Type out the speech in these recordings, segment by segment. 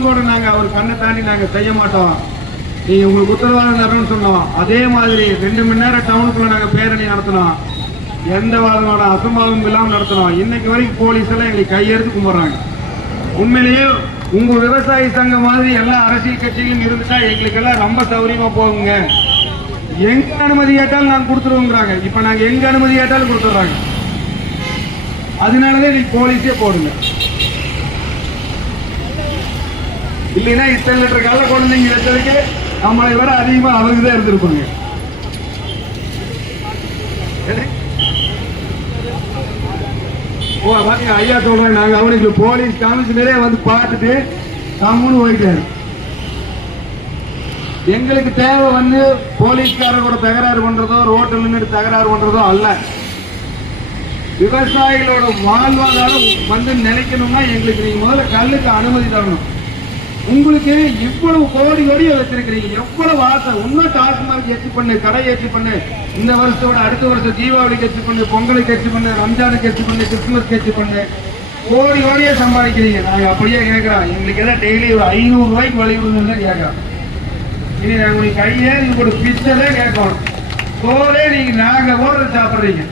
உத்தரவும் கூட நாங்க அவர் கண்ணை தாண்டி நாங்க செய்ய மாட்டோம், நீங்க உங்களுக்கு உத்தரவாதம் தரணும்னு சொன்னோம். அதே மாதிரி 2 மணி நேரம் டவுனுக்குள்ள நாங்க பேரணி நடத்தினோம், எந்த விதமான அசம்பாவம் இல்லாமல் நடத்தினோம். இன்னைக்கு வரைக்கும் போலீஸ் எல்லாம் எங்களுக்கு கையெடுத்து கும்பிடுறாங்க. உண்மையிலேயே உங்க விவசாய சங்கம் மாதிரி எல்லா அரசியல் கட்சிகளும் இருந்துட்டா எங்களுக்கு எல்லாம் ரொம்ப சௌரியமா போகுங்க. எங்க அனுமதி கேட்டாலும் நாங்க கொடுத்துருவோங்கிறாங்க. இப்ப நாங்க எங்க அனுமதி கேட்டாலும் கொடுத்துட்றாங்க. அதனாலதான் இன்னைக்கு போலீஸே போடுங்க. இல்லைன்னா இத்தனை லிட்டர் கள்ள குழந்தைங்க வச்சதுக்கு நம்மளை விட அதிகமா அவருக்கு தான் இருந்திருப்பாங்க. ஓ பாத்தீங்க ஐயா சொல்றேன், நாங்க அவனுக்கு போலீஸ் கமிஷனரே வந்து பார்த்துட்டு கம்முன்னு போயிட்டாரு. எங்களுக்கு தேவை வந்து போலீஸ்காரரோட தகராறு பண்றதோ ரோட்டில் நின்று தகராறு பண்றதோ அல்ல. விவசாயிகளோட வாழ்வாதாரம் வந்து நினைக்கணும்னா எங்களுக்கு நீங்க முதல்ல கல்லுக்கு அனுமதி தரணும். உங்களுக்கு இவ்வளவு கோடி கோடியை வச்சிருக்கிறீங்க, எவ்வளவு ஆசை. இன்னும் டாஸ்மார்க் ஏற்றி பண்ணு, கடை ஏற்றி பண்ணு, இந்த வருஷத்தோட அடுத்த வருஷம் தீபாவளிக்கு ஏற்றி பண்ணு, பொங்கலுக்கு ஏற்றி பண்ணு, ரம்ஜானுக்கு ஏற்றி பண்ணு, கிறிஸ்துமஸ்க்கு ஏற்றி பண்ணு, கோடி கோடியே சம்பாதிக்கிறீங்க. நாங்க அப்படியே கேட்கிறோம், எங்களுக்கு எல்லாம் டெய்லி ஒரு 500 ரூபாய்க்கு வழிவிடுன்னு தான் கேட்கிறோம். இனி நாங்க உங்களுக்கு கையே நீங்க ஒரு பிச்சை கேட்கணும். சோறே நீங்க நாங்க போடுற சாப்பிடுறீங்க,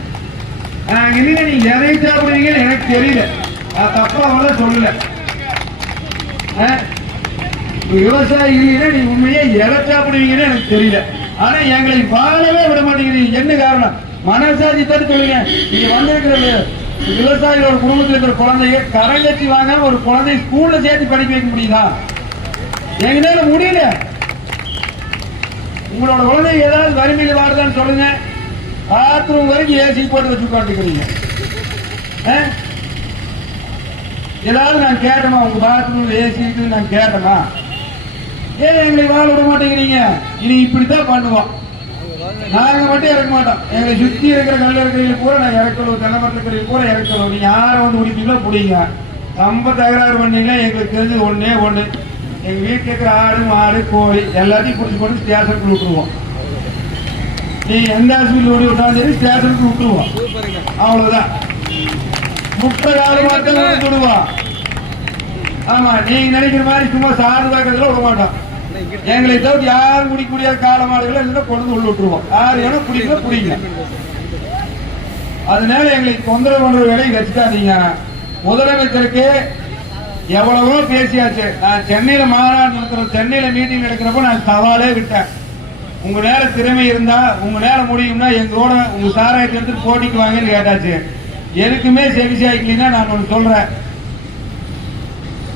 இல்லைன்னா நீங்க எதை சாப்பிடுவீங்கன்னு எனக்கு தெரியல. நான் தப்பா அவங்கள சொல்லல. விவசாயி இல்லைன்னா நீங்க உண்மையே எதை சாப்பிடுவீங்கன்னு எனக்கு தெரியல. ஆனா எங்களை வாழவே விட மாட்டேங்கிறீங்க. என்ன காரணம்? மனசாட்சி தான் சொல்லுங்க. நீங்க வந்திருக்கிற விவசாயிகளோட குடும்பத்தில் இருக்கிற குழந்தைய கரை கட்டி வாங்க ஒரு குழந்தை ஸ்கூல்ல சேர்த்து படிக்க வைக்க முடியுதா? எங்களால முடியல. உங்களோட குழந்தை ஏதாவது வறுமையில் வாடுதான்னு சொல்லுங்க. பாத்ரூம் வரைக்கும் ஏசி போட்டு வச்சு உட்காந்துக்கிறீங்க. ஏதாவது நான் கேட்டோமா? உங்க பாத்ரூம் ஏசி இருக்குது நான் கேட்டோமா? ஏன் எங்களை வாழ விட மாட்டேங்கிறீங்க? இனி இப்படித்தான் பண்ணுவோம். நாங்க மட்டும் இறக்க மாட்டோம். எங்களை சுத்தி இருக்கிற கல்ல இருக்கிறவங்க கூட நான் இறக்கணும், தலைமரத்தில் இருக்கிறவங்க கூட இறக்கணும். நீங்க யாரை வந்து குடிப்பீங்களோ குடிங்க. ரொம்ப தகராறு பண்ணீங்களா எங்களுக்கு தெரிஞ்சது ஒன்னே ஒண்ணு, எங்க வீட்டுல இருக்கிற ஆடு மாடு கோழி எல்லாத்தையும் பிடிச்சி போட்டு ஸ்டேஷனுக்கு விட்டுருவோம். நீங்க எந்த ஹாஸ்பிட்டல் ஓடி விட்டாலும் சரி ஸ்டேஷனுக்கு விட்டுருவோம். அவ்வளவுதான். முட்டை கால மாட்டம் விட்டுடுவோம். ஆமா, நீங்க நினைக்கிற மாதிரி சும்மா சாது பார்க்கறதுல விட மாட்டோம். எங்களை தவிர யாரும் குடிக்கூடிய கால மாடுகளை கொண்டு உள்ள விட்டுருவோம். யாரு வேணும் குடிக்க குடிங்க. அதனால எங்களுக்கு தொந்தரவு பண்ற வேலையை வச்சுக்காதீங்க. முதலமைச்சருக்கு எவ்வளவோ பேசியாச்சு. நான் சென்னையில மாநாடு நடத்துறேன், சென்னையில மீட்டிங் நடக்கிறப்ப நான் சவாலே விட்டேன். உங்க நேர திறமை இருந்தா, உங்க நேர முடியும்னா எங்களோட உங்க சாராயத்தை எடுத்து போட்டிக்கு வாங்கன்னு கேட்டாச்சு. எதுக்குமே செவிசாய்க்கலன்னா நான் ஒண்ணு சொல்றேன்,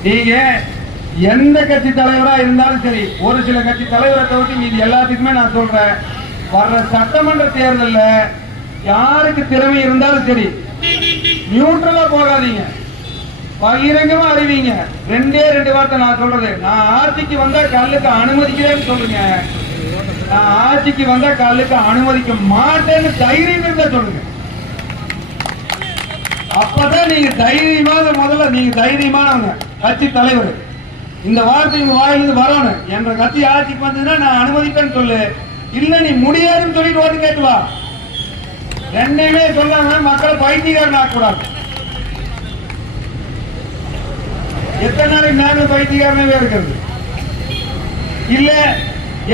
நீங்க எந்த கட்சி தலைவரா இருந்தாலும் சரி, ஒரு சில கட்சி தலைவரை தவிர்த்து மீது எல்லாத்துக்குமே நான் சொல்றேன், வர்ற சட்டமன்ற தேர்தலில் யாருக்கு திறமை இருந்தாலும் சரி நியூட்ரலா போகாதீங்க, பகிரங்கமா அறிவிங்க. 2 வார்த்தை நான் சொல்றது, நான் ஆட்சிக்கு வந்தா கல்லுக்கு அனுமதிக்கிறேன்னு சொல்லுங்க. நான் ஆட்சிக்கு வந்தா கல்லுக்கு அனுமதிக்க மாட்டேன்னு தைரியம் இருந்தா சொல்லுங்க. அப்பதான் நீங்க தைரியமாக, முதல்ல நீங்க தைரியமானவங்க கட்சி தலைவர். இந்த வார்த்தை உங்க வாயிலிருந்து வரணும். என்ற கட்சி ஆட்சிக்கு வந்ததுன்னா நான் அனுமதிப்பேன்னு சொல்லு. இல்ல நீ முடியாதுன்னு சொல்லிட்டு ஓட்டு கேட்டு வா. ரெண்டையுமே சொன்னாங்க. மக்களை பைத்தியக்காரன் ஆக்கூடாது. எத்தனை நாளைக்கு நாங்கள் பைத்தியக்காரனவே இருக்கிறது? இல்ல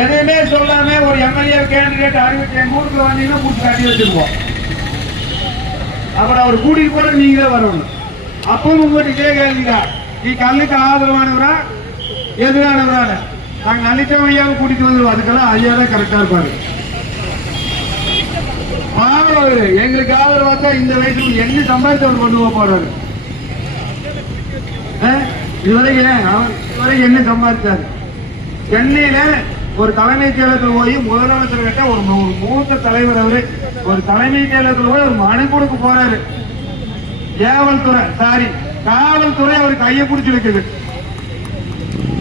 எதையுமே சொல்லாம ஒரு எம்எல்ஏ கேண்டிடேட் அறிவிச்சு எங்க ஊருக்கு வந்தீங்கன்னா கூட்டு காட்டி வச்சிருப்போம். அப்புறம் அவர் கூட்டிட்டு போட நீங்க தான் வரணும். அப்பவும் உங்ககிட்ட கேளுங்க, நீ கல்லுக்கு ஆதரவானவரா எதிரானவரா? நாங்க அளித்தவனையாவது கூட்டிட்டு வந்துடுவோம். அதுக்கெல்லாம் ஐயா தான் கரெக்டா இருப்பாரு. எங்களுக்கு ஆதரவா தான் இந்த வயசுல என்ன சம்பாதிச்சு அவர் கொண்டு போறாரு. இதுவரை என்ன சம்பாதிச்சாரு? சென்னையில ஒரு தலைமைச் செயலகத்தில் போய் முதலமைச்சர் கிட்ட ஒரு மூத்த தலைவர் அவரு ஒரு தலைமைச் செயலகத்தில் போய் ஒரு மனு கொடுக்க போறாரு. காவல்துறை அவரு கையை பிடிச்சி வைக்குது.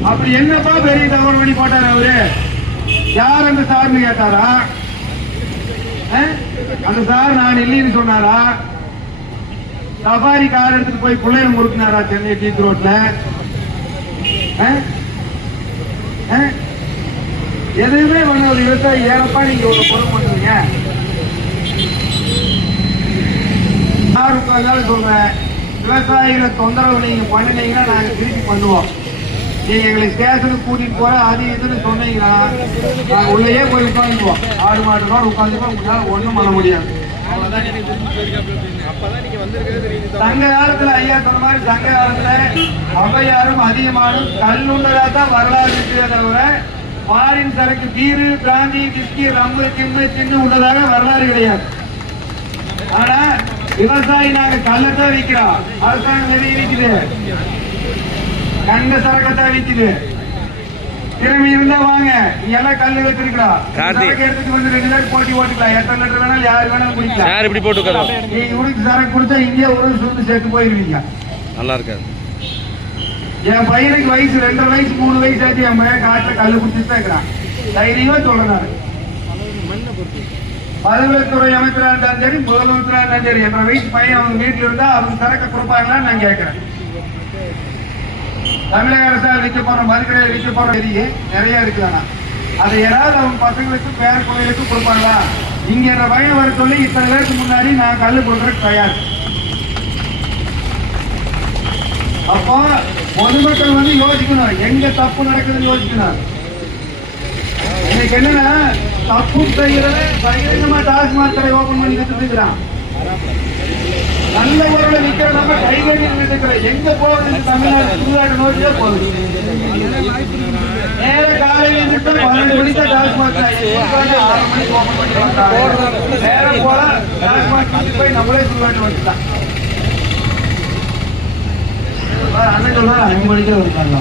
அப்படி என்னப்பா பெரிய தகவல் பண்ணி போட்டாரு அவரு? யார் அந்த சார்னு கேட்டாரா? அந்த சார் நான் இல்லைன்னு சொன்னாரா? சஃபாரி கார் எடுத்துட்டு போய் பிள்ளைய முறுக்கினாரா சென்னை டீத் ரோட்ல? எதுவுமே பண்ண ஒரு விவசாயி ஏறப்பா நீங்க ஒரு பொருள் பண்ணுவீங்க? யாருக்காக சொல்றேன், விவசாயிகளை தொந்தரவு நீங்க பண்ணினீங்கன்னா நாங்க திருப்பி பண்ணுவோம். நீங்க எங்களை ஸ்டேஷனுக்கு கூட்டிட்டு போற அது இதுன்னு சொன்னீங்கன்னா நாங்க உள்ளேயே போய் உட்காந்துக்குவோம். ஆடு மாடு உட்காந்துப்போம். உங்களால ஒண்ணும் பண்ண முடியாது. சங்க காலத்துல ஐயா சொன்ன மாதிரி சங்க காலத்துல அவையாரும் அதிகமானும் கல்லுண்டதா தான் வரலாறு இருக்கிறத தவிர மாறின் சரக்கு பீரு பிராந்தி பிஸ்கி ரம்பு சின்ன உள்ளதாக வரலாறு கிடையாது. ஆனா விவசாயி நாங்க கல்லத்தான் விற்கிறோம். அரசாங்கம் நிறைய விற்குது. கண்ட சரக்கத்தான் விற்குது. திறமை இருந்தா வாங்க. நீ எல்லாம் கல்லு வச்சிருக்கிறோம். சரக்கு எடுத்துட்டு வந்து 2 பேர் போட்டி ஓட்டுக்கலாம். எத்தனை லிட்டர் வேணாலும் யாரு வேணாலும் குடிக்கலாம். நீங்க உனக்கு சரக்கு குடிச்சா இந்தியா உடல் சுருந்து சேர்த்து போயிருவீங்க. நல்லா இருக்காது. என் பையனுக்கு வயசு 2.5 வயசு 3 வயசு ஆச்சு. என் பையன் காட்டுல கல்லு குடிச்சுட்டு தான் இருக்கிறான். தைரியமா சொல்றேன் நான். பதவித்துறை அமைச்சரா இருந்தாலும் சரி முதலமைச்சரா இருந்தாலும் சரி 2.5 வயசு பையன் அவங்க வீட்டுல இருந்தா அவங்க சரக்கு கொடுப்பாங்களான்னு நான் கேட்கிறேன். தமிழக அரசால் விற்க போற மதுக்கடையில் விற்க போற நிறைய இருக்குதானா? அதை ஏதாவது அவங்க பசங்களுக்கு பேர குழந்தைகளுக்கு கொடுப்பாங்களா? இங்க என்ற பையன் வர சொல்லி இத்தனை பேருக்கு முன்னாடி நான் கல்லு கொடுக்கறதுக்கு தயார். அப்போ பொதுமக்கள் வந்து யோசிக்கணும், எங்க தப்பு நடக்குதுன்னு யோசிக்கணும். இன்னைக்கு என்னன்னா தப்பு செய்யறத பகிரங்கமா டாஸ்மாக் கடை ஓபன் பண்ணி வச்சுருக்கிறான். நல்ல பொருளை விற்கிற நம்ம கைகறி இருக்கிறோம். எங்க போகுது? தமிழ்நாடு சுடுகாடு நோக்கியே போகுது. நேர காலையில் 12 மணிக்கு டாஸ்மாக் 6 மணிக்கு ஓபன் பண்ணி வந்தாங்க. நேரம் போல டாஸ்மாக் போய் நம்மளே சுடுகாடு வந்துட்டான். அண்ணன் சொல்றாரு 5 மணிக்கே வந்துட்டாங்க.